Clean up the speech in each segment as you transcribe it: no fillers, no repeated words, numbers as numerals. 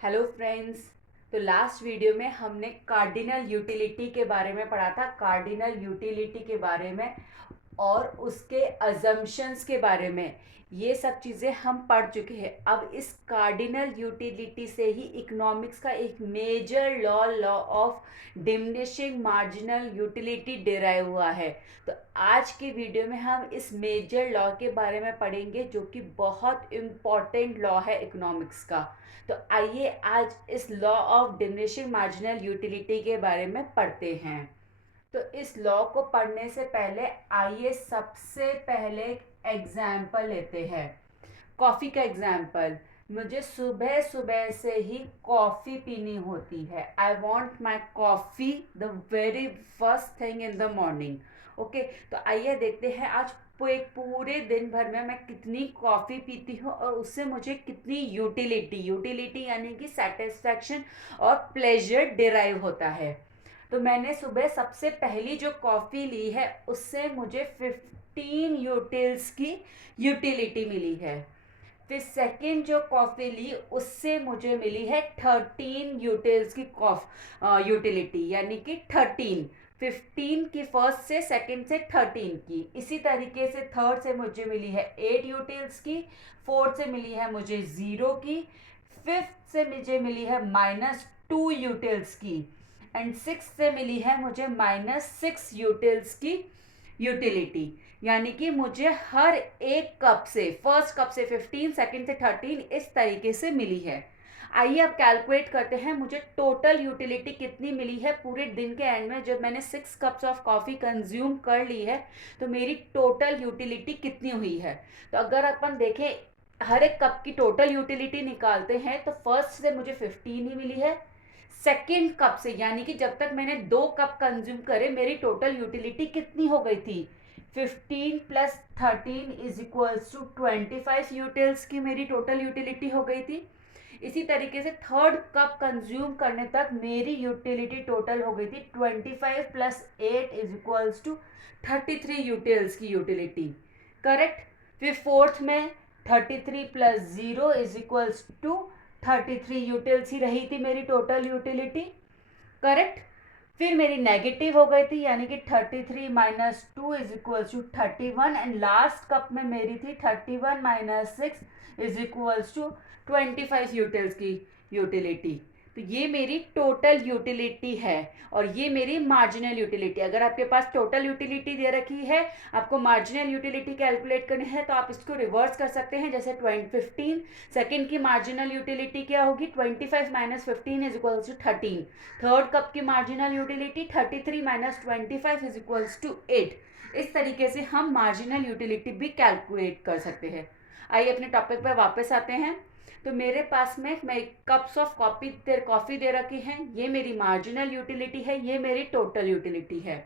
Hello friends. तो last video में हमने कार्डिनल यूटिलिटी के बारे में पढ़ा था, कार्डिनल यूटिलिटी के बारे में और उसके अजम्पशंस के बारे में। ये सब चीज़ें हम पढ़ चुके हैं। अब इस कार्डिनल यूटिलिटी से ही इकोनॉमिक्स का एक major law, law of diminishing marginal utility derive हुआ है। तो आज की वीडियो में हम इस मेजर लॉ के बारे में पढ़ेंगे, जो कि बहुत इम्पॉर्टेंट लॉ है इकोनॉमिक्स का। तो आइए आज इस law of diminishing marginal utility के बारे में पढ़ते हैं। तो इस लॉ को पढ़ने से पहले आइए सबसे पहले एग्जाम्पल लेते हैं, कॉफ़ी का एग्जाम्पल। मुझे सुबह सुबह से ही कॉफ़ी पीनी होती है। I want my coffee the very first thing in the morning. Okay, तो आइए देखते हैं आज एक पूरे दिन भर में मैं कितनी कॉफ़ी पीती हूँ और उससे मुझे कितनी यूटिलिटी यानी कि सेटिस्फैक्शन और प्लेजर डिराइव होता है। तो मैंने सुबह सबसे पहली जो कॉफ़ी ली है उससे मुझे 15 यूटिल्स की यूटिलिटी मिली है। फिर सेकंड जो कॉफ़ी ली उससे मुझे मिली है 13 यूटिल्स की यूटिलिटी, यानी कि 15 की फर्स्ट से, सेकंड से 13 की। इसी तरीके से थर्ड से मुझे मिली है 8 यूटिल्स की, फोर्थ से मिली है मुझे 0 की, फिफ्थ से मुझे मिली है -2 यूटिल्स की, एंड सिक्स से मिली है मुझे -6 यूटिल्स की यूटिलिटी। यानी कि मुझे हर एक कप से, फर्स्ट कप से 15, सेकंड से 13, इस तरीके से मिली है। आइए अब कैलकुलेट करते हैं मुझे टोटल यूटिलिटी कितनी मिली है पूरे दिन के एंड में। जब मैंने 6 कप्स ऑफ कॉफ़ी कंज्यूम कर ली है तो मेरी टोटल यूटिलिटी कितनी हुई है। तो अगर अपन देखें हर एक कप की टोटल यूटिलिटी निकालते हैं तो फर्स्ट से मुझे 15 ही मिली है। सेकेंड कप से, यानी कि जब तक मैंने 2 कप कंज्यूम करे, मेरी टोटल यूटिलिटी कितनी हो गई थी, 15 + 13 = 25 यूटिल्स की मेरी टोटल यूटिलिटी हो गई थी। इसी तरीके से थर्ड कप कंज्यूम करने तक मेरी यूटिलिटी टोटल हो गई थी 25 + 8 = 33 यूटिल्स की यूटिलिटी। करेक्ट। फिर फोर्थ में 33 + 0 = 33 यूटिल्स ही रही थी मेरी टोटल यूटिलिटी। करेक्ट। फिर मेरी नेगेटिव हो गई थी, यानी कि 33 - 2 = 31, एंड लास्ट कप में मेरी थी 31 - 6 = 25 यूटिल्स की यूटिलिटी। तो ये मेरी टोटल यूटिलिटी है और ये मेरी मार्जिनल यूटिलिटी। अगर आपके पास टोटल यूटिलिटी दे रखी है, आपको मार्जिनल यूटिलिटी कैलकुलेट करनी है, तो आप इसको रिवर्स कर सकते हैं। जैसे 15 सेकेंड की मार्जिनल यूटिलिटी क्या होगी, 25 - 15 = 13। थर्ड कप की मार्जिनल यूटिलिटी 33 - 25 = 8। इस तरीके से हम मार्जिनल यूटिलिटी भी कैलकुलेट कर सकते हैं। आइए अपने टॉपिक पर वापस आते हैं। तो मेरे पास में मैं कप्स ऑफ कॉफ़ी दे रखी हैं, ये मेरी मार्जिनल यूटिलिटी है, ये मेरी टोटल यूटिलिटी है।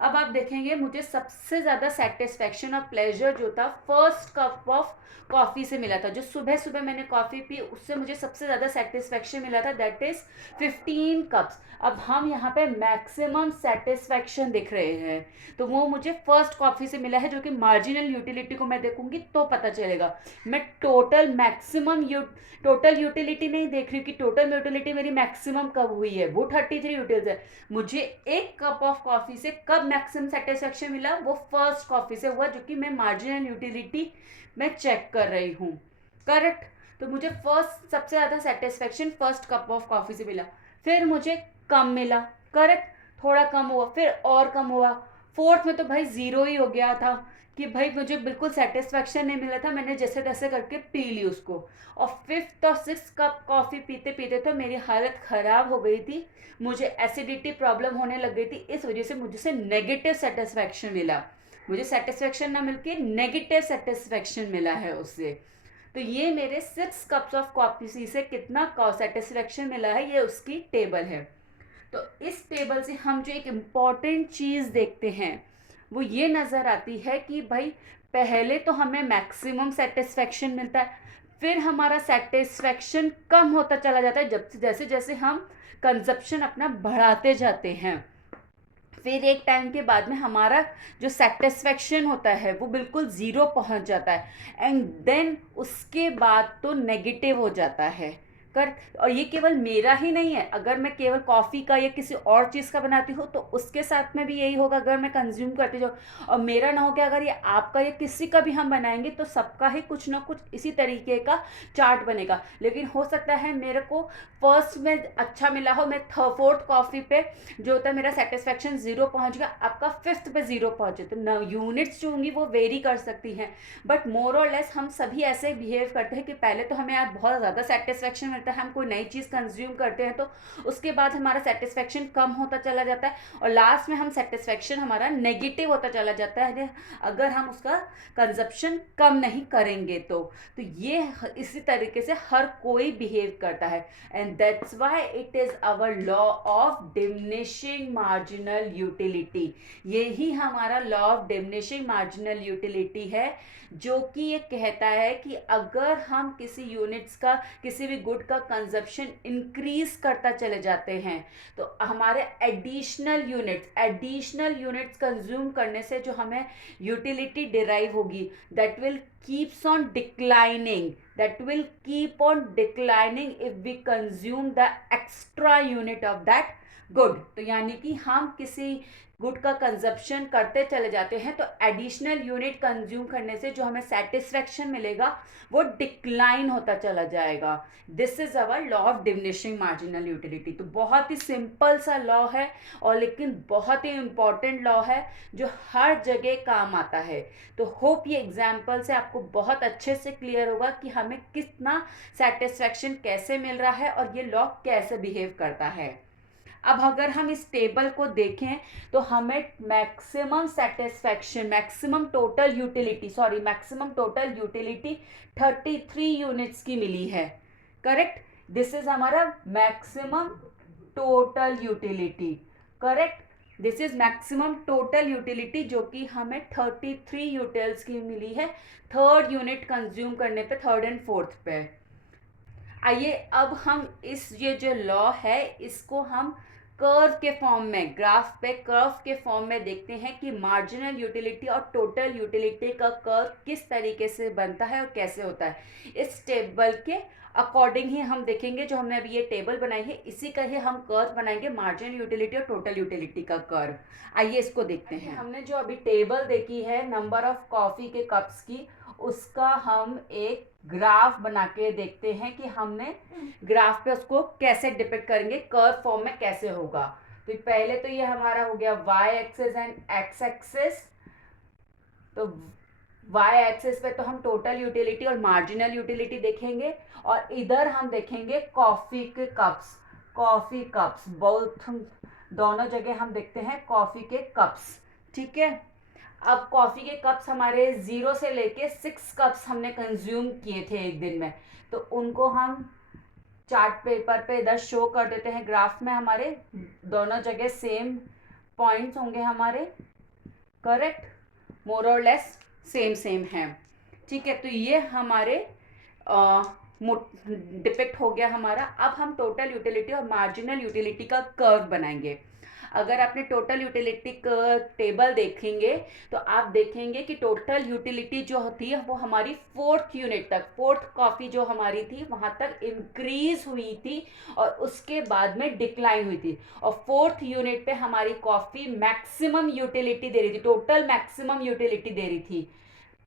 अब आप देखेंगे मुझे सबसे ज़्यादा सेटिस्फैक्शन और प्लेजर जो था फर्स्ट कप ऑफ कॉफ़ी से मिला था। जो सुबह सुबह मैंने कॉफ़ी पी उससे मुझे सबसे ज़्यादा सेटिस्फैक्शन मिला था, दैट इज़ 15 कप्स। अब हम यहाँ पे मैक्सिमम सेटिस्फैक्शन दिख रहे हैं, तो वो मुझे फर्स्ट कॉफ़ी से मिला है, जो कि मार्जिनल यूटिलिटी को मैं देखूंगी तो पता चलेगा। मैं टोटल यूटिलिटी नहीं देख रही कि टोटल यूटिलिटी मेरी मैक्सिमम कब हुई है, वो 33 यूटिल्स है। मुझे एक कप ऑफ कॉफ़ी से कब मैक्सिमम सेटिस्फेक्शन मिला, वो फर्स्ट कॉफ़ी से हुआ, जो कि मैं मार्जिनल यूटिलिटी में चेक कर रही हूँ। करेक्ट। तो मुझे फर्स्ट सबसे ज़्यादा satisfaction first cup of coffee से मिला। फिर मुझे कम मिला। करेक्ट। थोड़ा कम हुआ, फिर और कम हुआ। फोर्थ में तो भाई 0 ही हो गया था कि भाई मुझे बिल्कुल सेटिस्फेक्शन नहीं मिला था, मैंने जैसे तैसे करके पी ली उसको। और फिफ्थ और सिक्स कप कॉफ़ी पीते पीते तो मेरी हालत ख़राब हो गई थी, मुझे एसिडिटी प्रॉब्लम होने लग गई थी। इस वजह से मुझसे नेगेटिव सेटिस्फेक्शन मिला, मुझे सेटिस्फेक्शन ना मिलके नेगेटिव सेटिस्फेक्शन मिला है उससे। तो ये मेरे 6 कप्स ऑफ कॉफ़ी से कितना सेटिस्फेक्शन मिला है, ये उसकी टेबल है। तो इस टेबल से हम जो एक इम्पॉर्टेंट चीज़ देखते हैं वो ये नज़र आती है कि भाई पहले तो हमें मैक्सिमम सेटिस्फेक्शन मिलता है, फिर हमारा सेटिस्फेक्शन कम होता चला जाता है जब जैसे जैसे हम कंजप्शन अपना बढ़ाते जाते हैं। फिर एक टाइम के बाद में हमारा जो सेटिस्फेक्शन होता है वो बिल्कुल ज़ीरो पहुंच जाता है, एंड देन उसके बाद तो नेगेटिव हो जाता है। और ये केवल मेरा ही नहीं है, अगर मैं केवल कॉफ़ी का या किसी और चीज़ का बनाती हूँ तो उसके साथ में भी यही होगा, अगर मैं कंज्यूम करती जाऊँ। और मेरा ना हो के अगर ये आपका या किसी का भी हम बनाएंगे तो सबका ही कुछ ना कुछ इसी तरीके का चार्ट बनेगा। लेकिन हो सकता है मेरे को फर्स्ट में अच्छा मिला हो, मैं फोर्थ कॉफ़ी पे जो होता है मेरा सेटिस्फेक्शन 0 पहुँच गया, आपका फिफ्थ पे 0 पहुँचे, तो न यूनिट्स जो होंगी वो वेरी कर सकती हैं। बट मोर और लेस हम सभी ऐसे बिहेव करते हैं कि पहले तो हमें यार बहुत ज़्यादा सेटिस्फेक्शन मिलता है, हम कोई नई चीज़ कंज्यूम करते हैं तो उसके बाद हमारा सेटिस्फेक्शन कम होता चला जाता है और लास्ट में हम सेटिस्फेक्शन हमारा नेगेटिव होता चला जाता है अगर हम उसका कंजप्शन कम नहीं करेंगे तो ये इसी तरीके से हर कोई बिहेव करता है। And that's why it is our law of diminishing marginal utility. यही हमारा law of diminishing marginal utility है, जो कि ये कहता है कि अगर हम किसी यूनिट्स का, किसी भी गुड का कंजप्शन इंक्रीज करता चले जाते हैं तो हमारे एडिशनल यूनिट्स कंज्यूम करने से जो हमें यूटिलिटी डिराइव होगी that will keeps on declining, that will keep on declining if we consume the extra unit of that good। तो यानी कि हम किसी गुड का कंजप्शन करते चले जाते हैं तो एडिशनल यूनिट कंज्यूम करने से जो हमें सेटिस्फेक्शन मिलेगा वो डिक्लाइन होता चला जाएगा। This is our law of diminishing marginal utility. तो बहुत ही सिंपल सा लॉ है और लेकिन बहुत ही इम्पॉर्टेंट लॉ है जो हर जगह काम आता है। तो होप ये एग्जाम्पल से आपको बहुत अच्छे से क्लियर होगा कि हमें कितना सेटिस्फेक्शन कैसे मिल रहा है और ये लॉ कैसे बिहेव करता है। अब अगर हम इस टेबल को देखें तो हमें maximum satisfaction, maximum total utility 33 units की मिली है। करेक्ट, दिस इज हमारा maximum total utility. Correct, this is maximum total utility जो कि हमें 33 यूटिल्स की मिली है थर्ड यूनिट कंज्यूम करने पे, थर्ड एंड फोर्थ पे। आइए अब हम ये जो लॉ है इसको हम कर्व के फॉर्म में, ग्राफ पे कर्व के फॉर्म में देखते हैं कि मार्जिनल यूटिलिटी और टोटल यूटिलिटी का कर्व किस तरीके से बनता है और कैसे होता है। इस टेबल के अकॉर्डिंग ही हम देखेंगे, जो हमने अभी ये टेबल बनाई है इसी का ही हम कर्व बनाएंगे, मार्जिनल यूटिलिटी और टोटल यूटिलिटी का कर्व। आइए इसको देखते हैं। हमने जो अभी टेबल देखी है नंबर ऑफ कॉफ़ी के कप्स की, उसका हम एक ग्राफ बना के देखते हैं कि हमने ग्राफ पे उसको कैसे डिपिक्ट करेंगे, कर्व फॉर्म में कैसे होगा। तो पहले तो ये हमारा हो गया Y axis and X axis. तो वाई एक्सिस पे तो हम टोटल यूटिलिटी और मार्जिनल यूटिलिटी देखेंगे और इधर हम देखेंगे कॉफ़ी के कप्स, कॉफ़ी कप्स बोथ, दोनों जगह हम देखते हैं कॉफ़ी के कप्स। ठीक है, अब कॉफ़ी के कप्स हमारे 0 से लेके 6 कप्स हमने कंज्यूम किए थे एक दिन में, तो उनको हम चार्ट पेपर पे इधर शो कर देते हैं ग्राफ में। हमारे दोनों जगह सेम पॉइंट्स होंगे हमारे। करेक्ट, मोर और लेस सेम है। ठीक है, तो ये हमारे डिपिक्ट हो गया हमारा। अब हम टोटल यूटिलिटी और मार्जिनल यूटिलिटी का कर्व बनाएंगे। अगर आपने टोटल यूटिलिटी का टेबल देखेंगे तो आप देखेंगे कि टोटल यूटिलिटी जो होती है वो हमारी फोर्थ यूनिट तक, फोर्थ कॉफ़ी जो हमारी थी वहाँ तक इंक्रीज हुई थी और उसके बाद में डिक्लाइन हुई थी। और फोर्थ यूनिट पे हमारी कॉफ़ी मैक्सिमम यूटिलिटी दे रही थी, टोटल मैक्सिमम यूटिलिटी दे रही थी।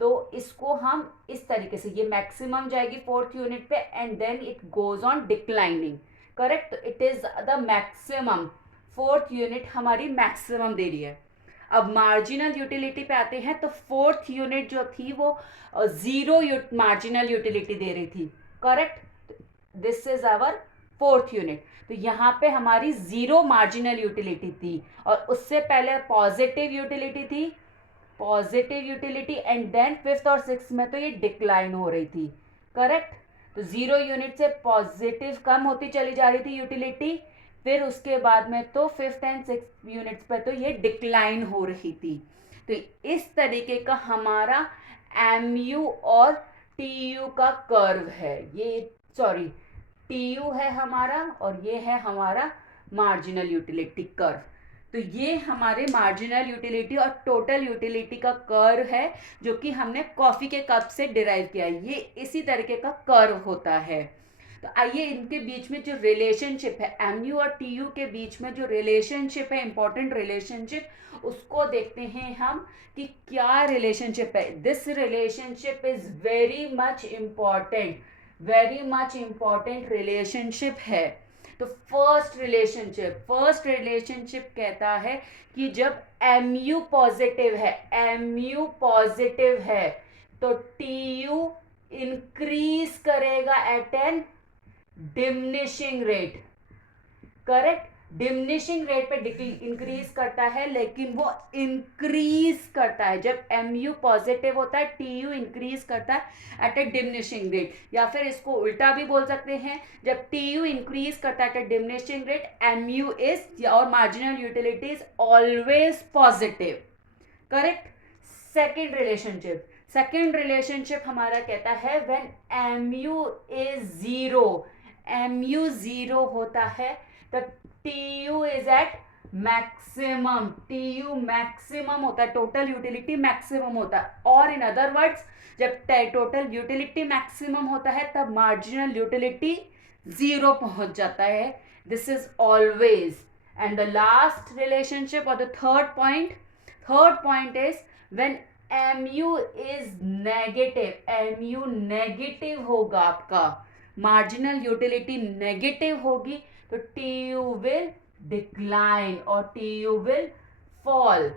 तो इसको हम इस तरीके से, ये मैक्सिमम जाएगी फोर्थ यूनिट पे and then it goes on declining. Correct, it is the maximum, fourth unit हमारी मैक्सिमम दे रही है। अब मार्जिनल यूटिलिटी पे आते हैं तो फोर्थ यूनिट जो थी वो 0 मार्जिनल यूटिलिटी दे रही थी। Correct, this is our fourth unit. तो यहाँ पे हमारी 0 मार्जिनल यूटिलिटी थी और उससे पहले पॉजिटिव यूटिलिटी थी, positive utility, and then fifth और सिक्स में तो ये डिक्लाइन हो रही थी। करेक्ट, तो 0 यूनिट से पॉजिटिव कम होती चली जा रही थी यूटिलिटी, फिर उसके बाद में तो फिफ्थ एंड सिक्स यूनिट्स पर तो ये डिक्लाइन हो रही थी। तो इस तरीके का हमारा MU और TU का कर्व है। ये सॉरी, TU है हमारा और ये है हमारा मार्जिनल यूटिलिटी कर्व। तो ये हमारे मार्जिनल यूटिलिटी और टोटल यूटिलिटी का कर्व है जो कि हमने कॉफ़ी के कप से डिराइव किया है। ये इसी तरीके का कर्व होता है। तो आइए इनके बीच में जो रिलेशनशिप है, MU और TU के बीच में जो रिलेशनशिप है, इंपॉर्टेंट रिलेशनशिप, उसको देखते हैं हम कि क्या रिलेशनशिप है. This relationship is very much important relationship है. तो फर्स्ट रिलेशनशिप कहता है कि जब MU पॉजिटिव है तो TU इंक्रीज करेगा at an diminishing rate. Correct. Diminishing rate पे इंक्रीज करता है, लेकिन वो इंक्रीज करता है. जब MU पॉजिटिव होता है, TU इंक्रीज करता है एट ए डिमिनिशिंग रेट. या फिर इसको उल्टा भी बोल सकते हैं, जब TU इंक्रीज करता है at a diminishing rate, MU is और marginal utility is always positive. Correct. Second relationship हमारा कहता है व्हेन MU जीरो होता है तब TU is at maximum. TU maximum होता है, टोटल यूटिलिटी मैक्सिमम होता है. और इन अदर वर्ड्स, जब टोटल यूटिलिटी मैक्सिमम होता है तब मार्जिनल यूटिलिटी जीरो पहुंच जाता है. This is always. And the last relationship और the third point is when MU is negative होगा, आपका मार्जिनल यूटिलिटी नेगेटिव होगी तो TU विल डिक्लाइन और TU will fall.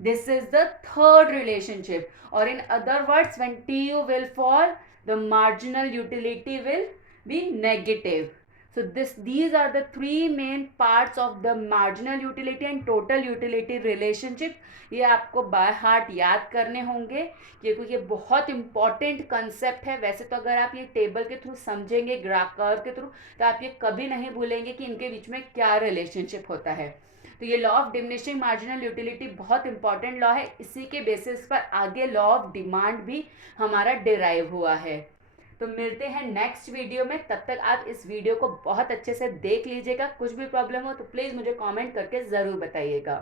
This is the third relationship. और in other words, when TU will fall the marginal utility will be negative. So these are the three main parts of the marginal utility and total utility relationship. ये आपको by heart याद करने होंगे क्योंकि ये बहुत important concept है. वैसे तो अगर आप ये टेबल के थ्रू समझेंगे, ग्राफ कर्व के थ्रू, तो आप ये कभी नहीं भूलेंगे कि इनके बीच में क्या रिलेशनशिप होता है. तो ये law of diminishing marginal utility बहुत इंपॉर्टेंट लॉ है. इसी के बेसिस पर आगे लॉ ऑफ डिमांड भी हमारा डिराइव हुआ है. तो मिलते हैं नेक्स्ट वीडियो में. तब तक आप इस वीडियो को बहुत अच्छे से देख लीजिएगा. कुछ भी प्रॉब्लम हो तो प्लीज़ मुझे कमेंट करके ज़रूर बताइएगा.